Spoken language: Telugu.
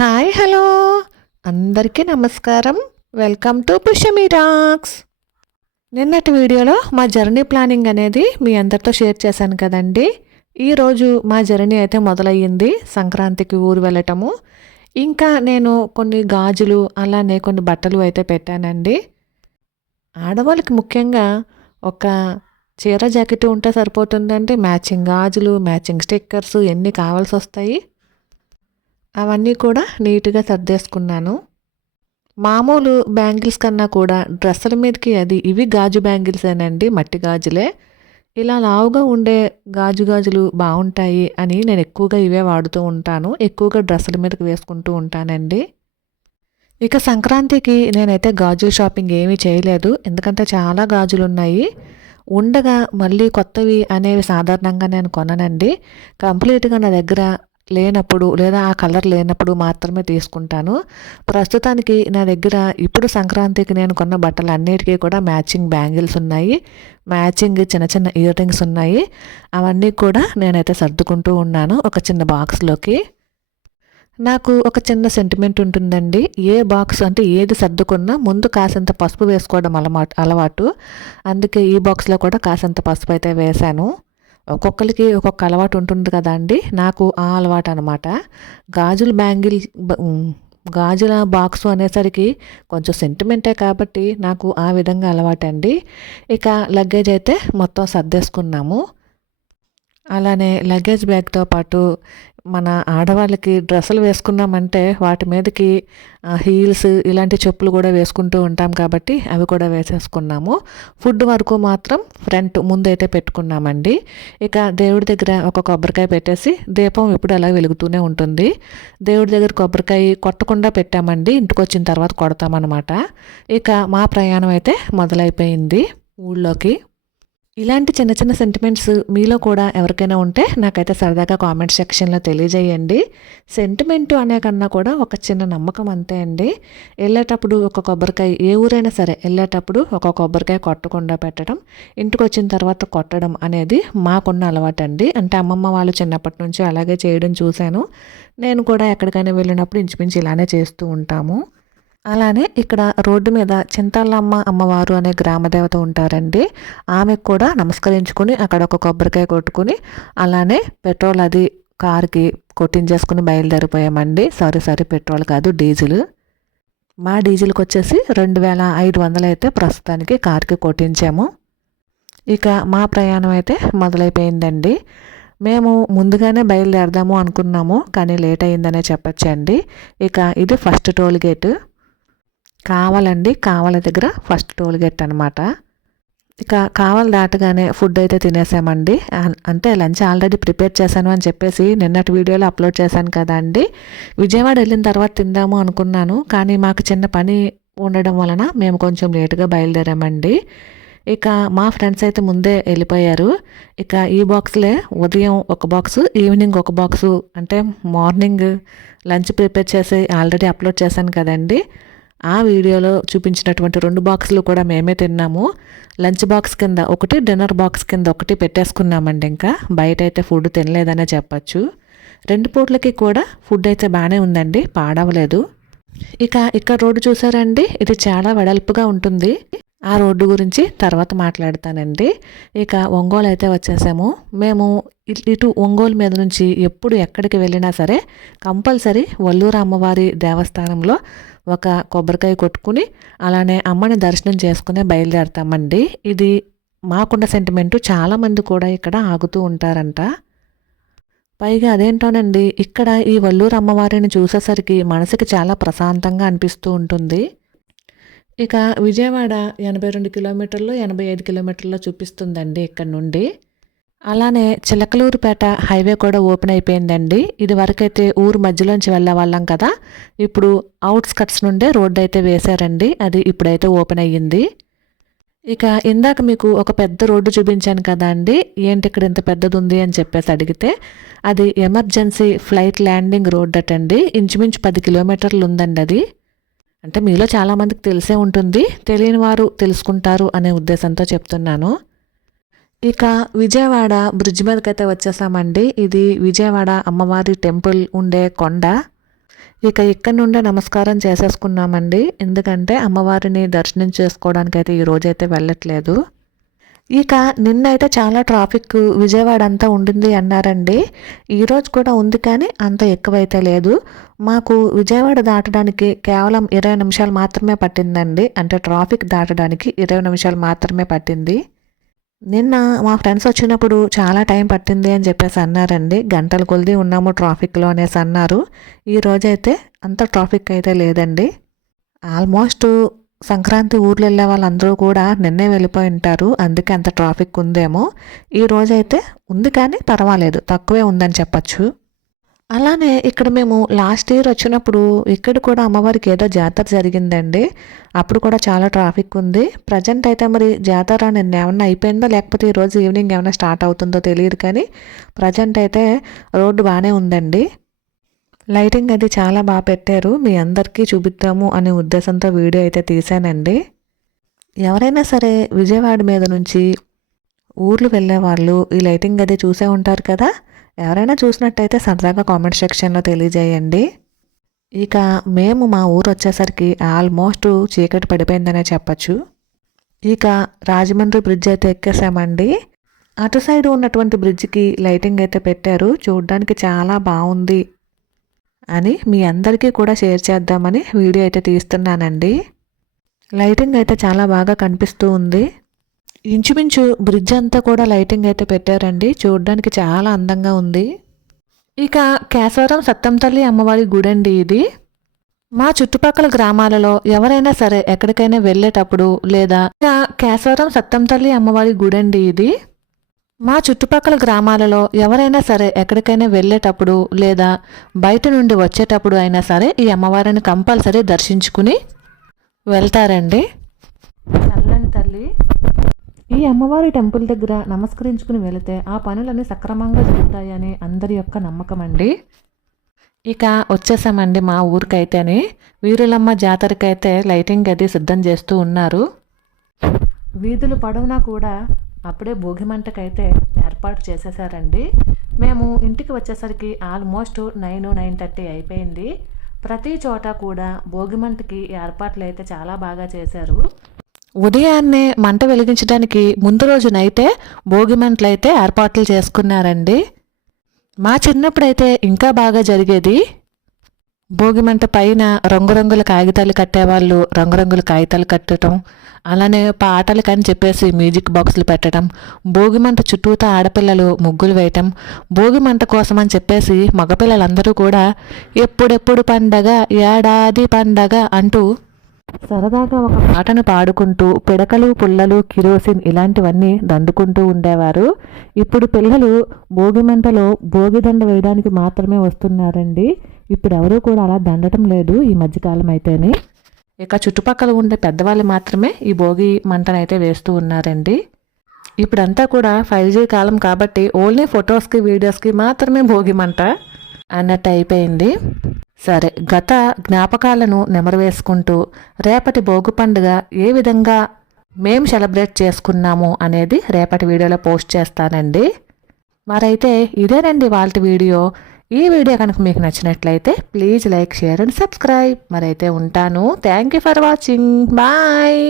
హాయ్ హలో అందరికీ నమస్కారం. Welcome to Pushyami talks. నిన్నటి వీడియోలో మా జర్నీ ప్లానింగ్ అనేది మీ అందరితో షేర్ చేశాను కదండి. ఈరోజు మా జర్నీ అయితే మొదలయ్యింది. సంక్రాంతికి ఊరు వెళ్ళటము. ఇంకా నేను కొన్ని గాజులు అలానే కొన్ని బట్టలు అయితే పెట్టానండి. ఆడవాళ్ళకి ముఖ్యంగా ఒక చీర జాకెట్ ఉంటే సరిపోతుందండి. మ్యాచింగ్ గాజులు, మ్యాచింగ్ స్టిక్కర్స్ ఎన్ని కావాల్సి వస్తాయి. అవన్నీ కూడా నీట్గా సర్దేసుకున్నాను. మామూలు బ్యాంగిల్స్ కన్నా కూడా డ్రెస్సుల మీదకి ఇవి గాజు బ్యాంగిల్సేనండి, మట్టి గాజులే. ఇలా లావుగా ఉండే గాజులు బాగుంటాయి అని నేను ఎక్కువగా ఇవే వాడుతూ ఉంటాను. ఎక్కువగా డ్రెస్సుల మీదకి వేసుకుంటూ ఉంటానండి. ఇక సంక్రాంతికి నేనైతే గాజుల షాపింగ్ ఏమీ చేయలేదు. ఎందుకంటే చాలా గాజులు ఉన్నాయి. ఉండగా మళ్ళీ కొత్తవి అనేవి సాధారణంగా నేను కొననండి. కంప్లీట్గా నా దగ్గర లేనప్పుడు లేదా ఆ కలర్ లేనప్పుడు మాత్రమే తీసుకుంటాను. ప్రస్తుతానికి నా దగ్గర ఇప్పుడు సంక్రాంతికి నేను కొన్న బట్టలు అన్నిటికీ కూడా మ్యాచింగ్ బ్యాంగిల్స్ ఉన్నాయి. మ్యాచింగ్ చిన్న చిన్న ఇయర్ రింగ్స్ ఉన్నాయి. అవన్నీ కూడా నేనైతే సర్దుకుంటూ ఉన్నాను ఒక చిన్న బాక్స్లోకి. నాకు ఒక చిన్న సెంటిమెంట్ ఉంటుందండి. ఏ బాక్స్ అంటే ఏది సర్దుకున్నా ముందు కాసంత పసుపు వేసుకోవడం అలవాటు. అందుకే ఈ బాక్స్లో కూడా కాసంత పసుపు అయితే వేశాను. ఒక్కొక్కరికి ఒక్కొక్క అలవాటు ఉంటుంది కదా అండి. నాకు ఆ అలవాటు అనమాట. గాజుల బాక్సు అనేసరికి కొంచెం సెంటిమెంటే కాబట్టి నాకు ఆ విధంగా అలవాటండి. ఇక లగేజ్ అయితే మొత్తం సర్దేసుకున్నాము. అలానే లగేజ్ బ్యాగ్తో పాటు మన ఆడవాళ్ళకి డ్రెస్సులు వేసుకున్నామంటే వాటి మీదకి హీల్స్ ఇలాంటి చెప్పులు కూడా వేసుకుంటూ ఉంటాం కాబట్టి అవి కూడా వేసేసుకున్నాము. ఫుడ్ వరకు మాత్రం ఫ్రంట్ ముందైతే పెట్టుకున్నామండి. ఇక దేవుడి దగ్గర ఒక కొబ్బరికాయ పెట్టేసి దీపం ఎప్పుడు అలా వెలుగుతూనే ఉంటుంది. దేవుడి దగ్గర కొబ్బరికాయ కొట్టకుండా పెట్టామండి. ఇంటికి వచ్చిన తర్వాత కొడతామన్నమాట. ఇక మా ప్రయాణం అయితే మొదలైపోయింది ఊళ్ళోకి. ఇలాంటి చిన్న చిన్న సెంటిమెంట్స్ మీలో కూడా ఎవరికైనా ఉంటే నాకైతే సరదాగా కామెంట్ సెక్షన్లో తెలియజేయండి. సెంటిమెంటు అనే కన్నా కూడా ఒక చిన్న నమ్మకం అంతే అండి. వెళ్ళేటప్పుడు ఒక కొబ్బరికాయ, ఏ ఊరైనా సరే వెళ్ళేటప్పుడు ఒక కొబ్బరికాయ కొట్టకుండా పెట్టడం, ఇంటికి వచ్చిన తర్వాత కొట్టడం అనేది మాకున్న అలవాటు అండి. అంటే అమ్మమ్మ వాళ్ళు చిన్నప్పటి నుంచి అలాగే చేయడం చూశాను. నేను కూడా ఎక్కడికైనా వెళ్ళినప్పుడు ఇంచుమించు ఇలానే చేస్తూ ఉంటాము. అలానే ఇక్కడ రోడ్డు మీద చింతాలమ్మ అమ్మవారు అనే గ్రామదేవత ఉంటారండి. ఆమెకు కూడా నమస్కరించుకుని అక్కడ ఒక కొబ్బరికాయ కొట్టుకుని అలానే పెట్రోల్ అది కారుకి కొట్టించేసుకుని బయలుదేరిపోయామండి. సారీ పెట్రోల్ కాదు, డీజిల్. మా డీజిల్కి వచ్చేసి 2500 అయితే ప్రస్తుతానికి కారుకి కొట్టించాము. ఇక మా ప్రయాణం అయితే మొదలైపోయిందండి. మేము ముందుగానే బయలుదేరదాము అనుకున్నాము, కానీ లేట్ అయిందనే చెప్పచ్చండి. ఇక ఇది ఫస్ట్ టోల్ గేట్ కావాలండి. కావాల దగ్గర ఫస్ట్ టోల్ గేట్ అనమాట. ఇక కావాలి దాటగానే ఫుడ్ అయితే తినేసామండి. అంటే లంచ్ ఆల్రెడీ ప్రిపేర్ చేశాను అని చెప్పేసి నిన్నటి వీడియోలో అప్లోడ్ చేశాను కదా అండి. విజయవాడ వెళ్ళిన తర్వాత తిందాము అనుకున్నాను, కానీ మాకు చిన్న పని ఉండడం వలన మేము కొంచెం లేటుగా బయలుదేరామండి. ఇక మా ఫ్రెండ్స్ అయితే ముందే వెళ్ళిపోయారు. ఇక ఈ బాక్స్లే ఉదయం ఒక బాక్సు, ఈవినింగ్ ఒక బాక్సు, అంటే మార్నింగ్ లంచ్ ప్రిపేర్ చేసి ఆల్రెడీ అప్లోడ్ చేశాను కదండి. ఆ వీడియోలో చూపించినటువంటి 2 బాక్సులు కూడా మేమే తిన్నాము. లంచ్ బాక్స్ కింద ఒకటి, డిన్నర్ బాక్స్ కింద ఒకటి పెట్టేసుకున్నామండి. ఇంకా బయట అయితే ఫుడ్ తినలేదనే చెప్పచ్చు. 2 పూట్లకి కూడా ఫుడ్ అయితే బాగానే ఉందండి, పాడవలేదు. ఇక ఇక్కడ రోడ్డు చూసారండి, ఇది చాలా వెడల్పుగా ఉంటుంది. ఆ రోడ్డు గురించి తర్వాత మాట్లాడతానండి. ఇక ఒంగోలు అయితే వచ్చేసాము. మేము ఇటు ఒంగోలు మీద నుంచి ఎప్పుడు ఎక్కడికి వెళ్ళినా సరే కంపల్సరీ వల్లూరు అమ్మవారి దేవస్థానంలో ఒక కొబ్బరికాయ కొట్టుకుని అలానే అమ్మని దర్శనం చేసుకునే బయలుదేరతామండి. ఇది మాకున్న సెంటిమెంటు. చాలామంది కూడా ఇక్కడ ఆగుతూ ఉంటారంట. పైగా అదేంటోనండి, ఇక్కడ ఈ వల్లూరు అమ్మవారిని చూసేసరికి మనసుకి చాలా ప్రశాంతంగా అనిపిస్తూ ఉంటుంది. ఇక విజయవాడ 82 కిలోమీటర్లు 85 కిలోమీటర్లో చూపిస్తుందండి ఇక్కడ నుండి. అలానే చిలకలూరుపేట హైవే కూడా ఓపెన్ అయిపోయిందండి. ఇది వరకైతే ఊరు మధ్యలోంచి వెళ్ళే వాళ్ళం కదా, ఇప్పుడు అవుట్స్కట్స్ నుండే రోడ్డు అయితే వేశారండి. అది ఇప్పుడైతే ఓపెన్ అయ్యింది. ఇక ఇందాక మీకు ఒక పెద్ద రోడ్డు చూపించాను కదా అండి, ఏంటి ఇక్కడ ఇంత పెద్దది ఉంది అని చెప్పేసి అడిగితే అది ఎమర్జెన్సీ ఫ్లైట్ ల్యాండింగ్ రోడ్ అటండి. ఇంచుమించు 10 కిలోమీటర్లు ఉందండి అది. అంటే మీలో చాలామందికి తెలిసే ఉంటుంది, తెలియని వారు తెలుసుకుంటారు అనే ఉద్దేశంతో చెప్తున్నాను. ఇక విజయవాడ బ్రిడ్జ్ మీదకైతే వచ్చేసామండి. ఇది విజయవాడ అమ్మవారి టెంపుల్ ఉండే కొండ. ఇక ఇక్కడ నుండే నమస్కారం చేసేసుకున్నామండి. ఎందుకంటే అమ్మవారిని దర్శనం చేసుకోవడానికైతే ఈరోజైతే వెళ్ళట్లేదు. ఇక నిన్నైతే చాలా ట్రాఫిక్ విజయవాడ అంతా ఉండింది అన్నారండి. ఈరోజు కూడా ఉంది, కానీ అంత ఎక్కువైతే లేదు. మాకు విజయవాడ దాటడానికి కేవలం 20 నిమిషాలు మాత్రమే పట్టిందండి. అంటే ట్రాఫిక్ దాటడానికి 20 నిమిషాలు మాత్రమే పట్టింది. నిన్న మా ఫ్రెండ్స్ వచ్చినప్పుడు చాలా టైం పట్టింది అని చెప్పేసి అన్నారండి. గంటల కొలిది ఉన్నాము ట్రాఫిక్లో అనేసి అన్నారు. ఈరోజైతే అంత ట్రాఫిక్ అయితే లేదండి. ఆల్మోస్ట్ సంక్రాంతి ఊర్లు వెళ్ళే వాళ్ళందరూ కూడా నిన్నే వెళ్ళిపోయి ఉంటారు, అందుకే అంత ట్రాఫిక్ ఉందేమో. ఈరోజైతే ఉంది, కానీ పర్వాలేదు, తక్కువే ఉందని చెప్పచ్చు. అలానే ఇక్కడ మేము లాస్ట్ ఇయర్ వచ్చినప్పుడు ఇక్కడ కూడా అమ్మవారికి ఏదో జాతర జరిగిందండి. అప్పుడు కూడా చాలా ట్రాఫిక్ ఉంది. ప్రజెంట్ అయితే మరి జాతర నిన్న ఏమన్నా అయిపోయిందో లేకపోతే ఈరోజు ఈవినింగ్ ఏమైనా స్టార్ట్ అవుతుందో తెలియదు, కానీ ప్రజెంట్ అయితే రోడ్డు బాగానే ఉందండి. లైటింగ్ అది చాలా బాగా పెట్టారు. మీ అందరికీ చూపిద్దాము అనే ఉద్దేశంతో వీడియో అయితే తీసానండి. ఎవరైనా సరే విజయవాడ మీద నుంచి ఊర్లు వెళ్ళే వాళ్ళు ఈ లైటింగ్ అది చూసే ఉంటారు కదా. ఎవరైనా చూసినట్టయితే సరదాగా కామెంట్ సెక్షన్లో తెలియజేయండి. ఇక మేము మా ఊరు వచ్చేసరికి ఆల్మోస్ట్ చీకటి పడిపోయిందనే చెప్పచ్చు. ఇక రాజమండ్రి బ్రిడ్జ్ అయితే ఎక్కేసామండి. అటు సైడ్ ఉన్నటువంటి బ్రిడ్జ్కి లైటింగ్ అయితే పెట్టారు, చూడడానికి చాలా బాగుంది అని మీ అందరికీ కూడా షేర్ చేద్దామని వీడియో అయితే తీస్తున్నానండి. లైటింగ్ అయితే చాలా బాగా కనిపిస్తూ ఉంది. ఇంచుమించు బ్రిడ్జ్ అంతా కూడా లైటింగ్ అయితే పెట్టారండి, చూడడానికి చాలా అందంగా ఉంది. ఇక కేశవరం సత్తంతల్లి అమ్మవారి గుడి అండి ఇది. మా చుట్టుపక్కల గ్రామాలలో ఎవరైనా సరే ఎక్కడికైనా వెళ్ళేటప్పుడు లేదా కేశవరం సత్తంతల్లి అమ్మవారి గుడి అండి ఇది. మా చుట్టుపక్కల గ్రామాలలో ఎవరైనా సరే ఎక్కడికైనా వెళ్ళేటప్పుడు లేదా బయట నుండి వచ్చేటప్పుడు అయినా సరే ఈ అమ్మవారిని కంపల్సరీ దర్శించుకుని వెళ్తారండి. చల్లని తల్లి, ఈ అమ్మవారి టెంపుల్ దగ్గర నమస్కరించుకుని వెళితే ఆ పనులన్నీ సక్రమంగా జరుగుతాయని అందరి యొక్క నమ్మకం అండి. ఇక వచ్చేసామండి మా ఊరికైతేనే. వీరులమ్మ జాతరకైతే లైటింగ్ అది సిద్ధం చేస్తూ ఉన్నారు. వీధులు పొడవునా కూడా అప్పుడే భోగిమంటకైతే ఏర్పాటు చేసేసారండి. మేము ఇంటికి వచ్చేసరికి ఆల్మోస్ట్ 9:30 అయిపోయింది. ప్రతి చోట కూడా భోగిమంటకి ఏర్పాట్లు అయితే చాలా బాగా చేశారు. ఉదయాన్నే మంట వెలిగించడానికి ముందు రోజు నైతే భోగిమంటలు అయితే ఏర్పాట్లు చేసుకున్నారండి. మా చిన్నప్పుడైతే ఇంకా బాగా జరిగేది. భోగిమంట పైన రంగురంగుల కాగితాలు కట్టేవాళ్ళు, రంగురంగుల కాగితాలు కట్టడం, అలానే పాటలు అని చెప్పేసి మ్యూజిక్ బాక్సులు పెట్టడం, భోగిమంట చుట్టూతా ఆడపిల్లలు ముగ్గులు వేయటం, భోగిమంట కోసం అని చెప్పేసి మగపిల్లలందరూ కూడా ఎప్పుడెప్పుడు పండగ, ఏడాది పండగ అంటూ సరదాగా ఒక పాటను పాడుకుంటూ పిడకలు, పుల్లలు, కిరోసిన్ ఇలాంటివన్నీ దండుకుంటూ ఉండేవారు. ఇప్పుడు పిల్లలు భోగిమంటలో భోగిదండ వేయడానికి మాత్రమే వస్తున్నారండి. ఇప్పుడు ఎవరూ కూడా అలా దండటం లేదు ఈ మధ్యకాలం అయితేనే. ఇక చుట్టుపక్కల ఉండే పెద్దవాళ్ళు మాత్రమే ఈ భోగి మంటనైతే వేస్తూ ఉన్నారండి. ఇప్పుడంతా కూడా 5G కాలం కాబట్టి ఓన్లీ ఫొటోస్కి, వీడియోస్కి మాత్రమే భోగి మంట అన్నట్టు అయిపోయింది. సరే, గత జ్ఞాపకాలను నెమరువేసుకుంటూ రేపటి భోగి పండుగ ఏ విధంగా మేము సెలబ్రేట్ చేసుకున్నాము అనేది రేపటి వీడియోలో పోస్ట్ చేస్తానండి. మరైతే ఇదేనండి వాళ్ళ వీడియో. ఈ వీడియో కనుక మీకు నచ్చినట్లయితే please like, share and subscribe. మరైతే ఉంటాను. Thank you for watching. Bye.